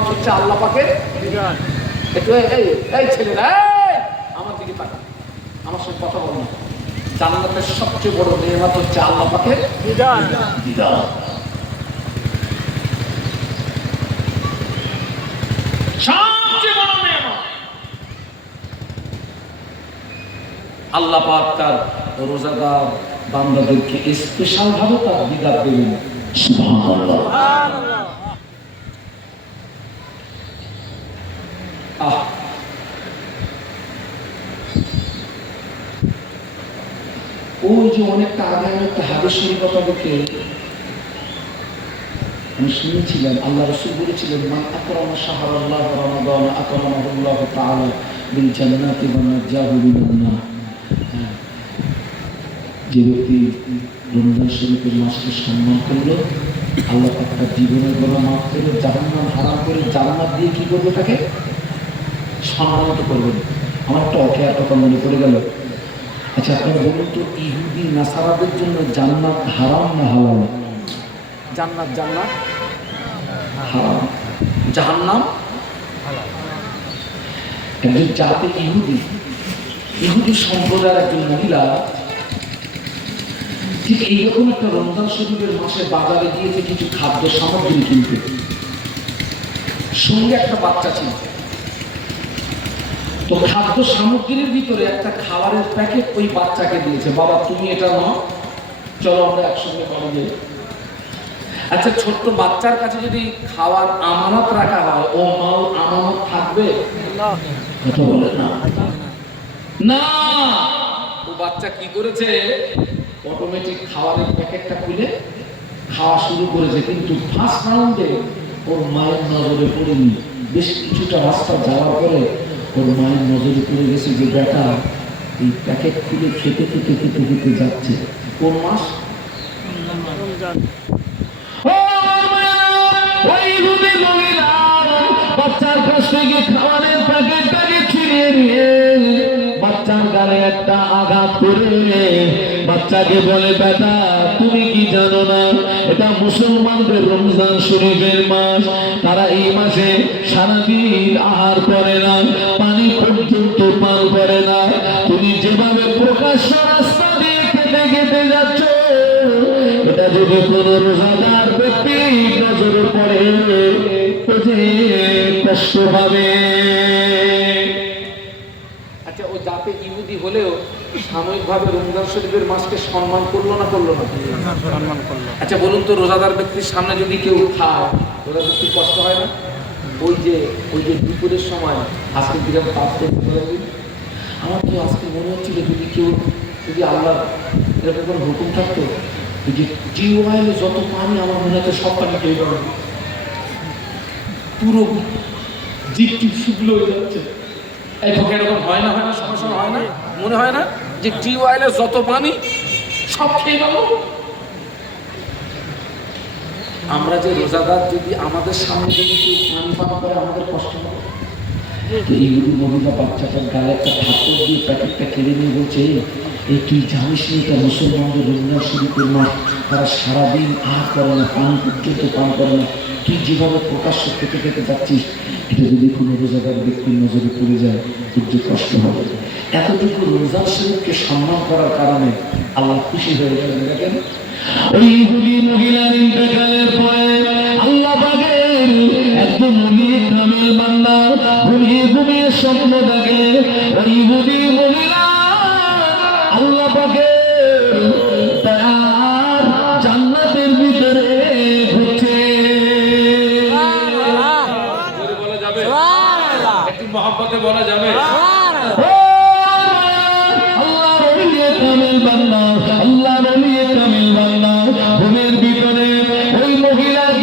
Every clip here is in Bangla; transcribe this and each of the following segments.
হচ্ছে আল্লাহ পাকের। একটু এই- ছেলেরা আমার দিকে তাকা আমার সঙ্গে কথা বলো না। জান্নাতের সবচেয়ে বড় হচ্ছে আল্লাহ পাকের দিদার। সবচেয়ে বড় নেয়ামত। আল্লাহ পাক তার রোজাদার বান্দাদেরকে স্পেশাল ভাবে তার দিদার দেবেন সুবহানাল্লাহ। ওই যে অনেকটা আগে একটা হাদিসের কথা দেখে আমি শুনেছিলাম, আল্লাহ রসুল বলেছিলেন, মান আকরাম শাহরাল্লাহ রমাদান জান্নাতি হ্যাঁ। যে ব্যক্তি রমজান শরীফের মাসকে সম্মান করল, আল্লাহ তার জীবনের মাফ করে, জাহান্নাম হারাম করে, জান্নাত দিয়ে কি করবে তাকে? সম্মানিত করবেন আমার একটা অকেয়ার কথা মনে পড়ে গেল। আচ্ছা আপনারা বলুন তো ইহুদি নাসারাদের জন্য জান্নাত হারাম না হালাল? জান্নাত জান্নাত? হারাম। জাহান্নাম? একজন জাতে ইহুদি। ইহুদি সম্প্রদায়ের একজন মহিলা ঠিক এইরকম একটা রমজান শরীফের মাসে বাজারে গিয়েছে কিছু খাদ্য সামগ্রী কিনতে। সঙ্গে একটা বাচ্চা ছিল। তো খাদ্য সামগ্রীর ভিতরে একটা খাবারের প্যাকেট ওই বাচ্চাকে দিয়েছে। বাবা, তুমি এটা নাও। চলো আমরা একসঙ্গে কলেজে আচ্ছা ছোট্ট বাচ্চার কাছে যদি খাওয়ার আমানত রাখা হয়, ও মাও আমানত থাকবে? কথা বলে না? না! ও বাচ্চা কি করেছে? অটোমেটিক খাবারের প্যাকেটটা খুলে খাওয়া শুরু করেছে। কিন্তু ফার্স্ট রাউন্ডে ওর মায়ের নজরে পড়েনি। বেশ কিছুটা রাস্তা যাওয়ার পরে ওর মায়ের নজরে পড়ে গেছে যে বেটা, এই প্যাকেট খুলে খেতে খেতে খেতে খেতে যাচ্ছে। কোন মাস? বাচ্চার একটা আঘাত করে বাচ্চাকে বলে, বেটা, তুমি কি জানো না? এটা মুসলমানদের রমজান শরীফের মাস। তারা এই মাসে সারাদিন আহার করে না। রোজাদার ব্যক্তি নজরে পড়ে কষ্ট পাবে। আচ্ছা ও যাতে ইহুদি হলেও সাময়িকভাবে রমজান শরীফের মাসকে সম্মান করল না করল না? সম্মান করল। আচ্ছা বলুন তো রোজাদার ব্যক্তির সামনে যদি কেউ খায় রোজা ব্যক্তির কষ্ট হয় না? ওই যে ওই যে দুপুরের সময় আজকে দিলাম পাঁচ আমার তো আজকে মনে হচ্ছিল যদি কেউ যদি আল্লাহ এরকম হুকুম থাকতো যে টিউবওয়েলে যত পানি আমার মনে হচ্ছে সব পানি খেয়ে যাবে পুরো টিপ শুকলো হয়ে যাচ্ছে। পক্ষে এরকম হয় না হয় না সময় সময় হয় না। মনে হয় না যে টিউবওয়েলের যত পানি সব খেয়ে গেল। আমরা যে রোজাদার, যদি আমাদের সামনে যদি কেউ পানি পান করে, আমাদের কষ্ট হবে। এই মহিলা বাচ্চাটার গায়ে একটা ঠাকুর দিয়ে প্যাকেটটা কেড়ে নিয়ে বলছে "এই, তুই জানিস নি এটা মুসলমানদের রমজান শরীফের মাস তারা সারাদিন আর করে না পান পর্যন্ত পান করে না। তুই যেভাবে প্রকাশ্য খেতে খেতে যাচ্ছিস এটা যদি কোনো রোজাদার ব্যক্তির নজরে পড়ে যায় যে কষ্ট হবে। এতটুকু রোজার শরীফকে সম্মান করার কারণে আল্লাহ খুশি হয়ে গেলেন দেখেন ওই ইহুদি মহিলার ইন্তেকালের পরে আল্লাহ পাকের একজন নবী কামেল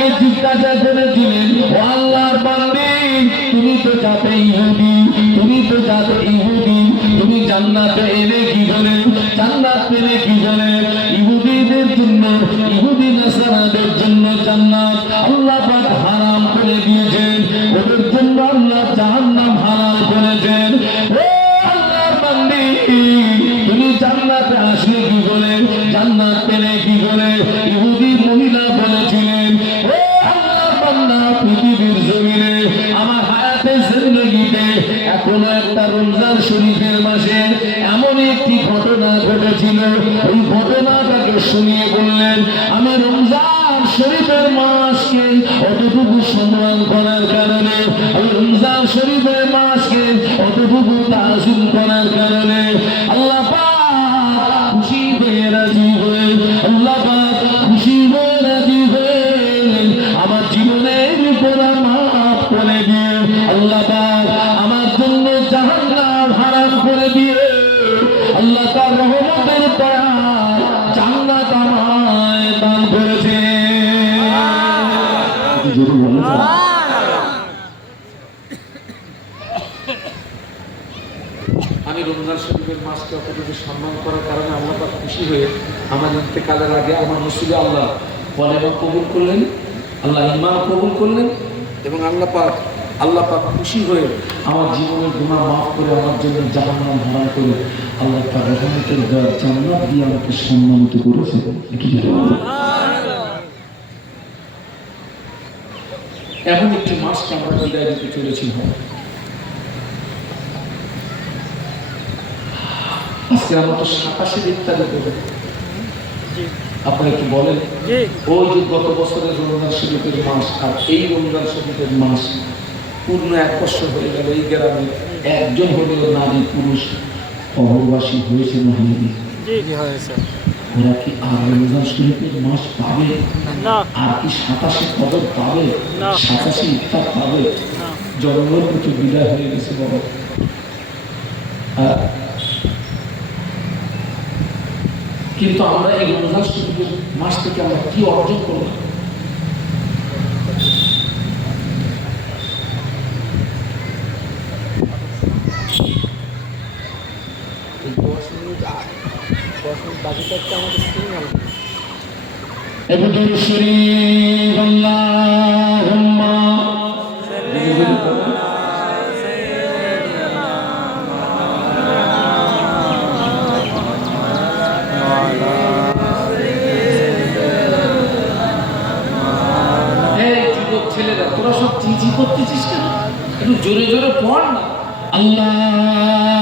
মহিলাকে জিজ্ঞাসা করেছিলেন আল্লাহর বান্দি, তুমি তো যাতে ইহুদি, তুমি তো যাতে ইহুদি, তুমি জান্নাতে এলে কি বলে? জান্নাত পেলে কি বলে? ইহুদিদের জন্য, ইহুদি নাসারাদের জন্য জান্নাত। আল্লাহ একটা রমজান শরীফের মাসে এমন একটি ঘটনা ঘটেছিল। ওই ঘটনাটাকে শুনিয়ে বললেন, আমি রমজান শরীফের মাসকে অতটুকু সম্মান করার কারণে ওই রমজান শরীফের মাসকে অতটুকু তাজিম করার কারণে ইন্তেকালের আগে আমার রসুলে আল্লাহ কলেমা কবুল করলেন, আল্লাহ ইমান কবুল করলেন এবং আল্লাহ পাক আল্লাহ পাক খুশি হয়ে আমার জীবনের গুণা মাফ করে আমার জন্য জাহান্নাম হারাম করে আল্লাহ তার রহমতের দেওয়ার জান্নাত দিয়ে আমাকে সম্মানিত করেছে। এমন একটি মাসকে আমরা বিদায় দিতে চলেছি আজকে আমরা তো সাতাশে ইত্যাদি করব আপনারা একটু বলেন ওই যে গত বছরের রমজান শরীফের মাস আর এই রমজান শরীফের মাস পূর্ণ এক বছর হয়ে গেল এই গ্রামে একজন হলেও নারী পুরুষ অহরবাসী হয়েছে হয়নি ওরা কি আর রমজান শরীফের মাস পাবে? আর কি সাতাশে কদর পাবে। সাতাশে ইফতার পাবে? জন্মের প্রতি বিদায় হয়ে গেছে বাবা আর কিন্তু আমরা এই রমজান শরীফের মাস থেকে আমরা কি অর্জন করলাম এবং শরীফ আল্লাহুম্মা তোরা সব চিঠি করতেছিস কেন একটু জোরে জোরে পড় না। আল্লাহ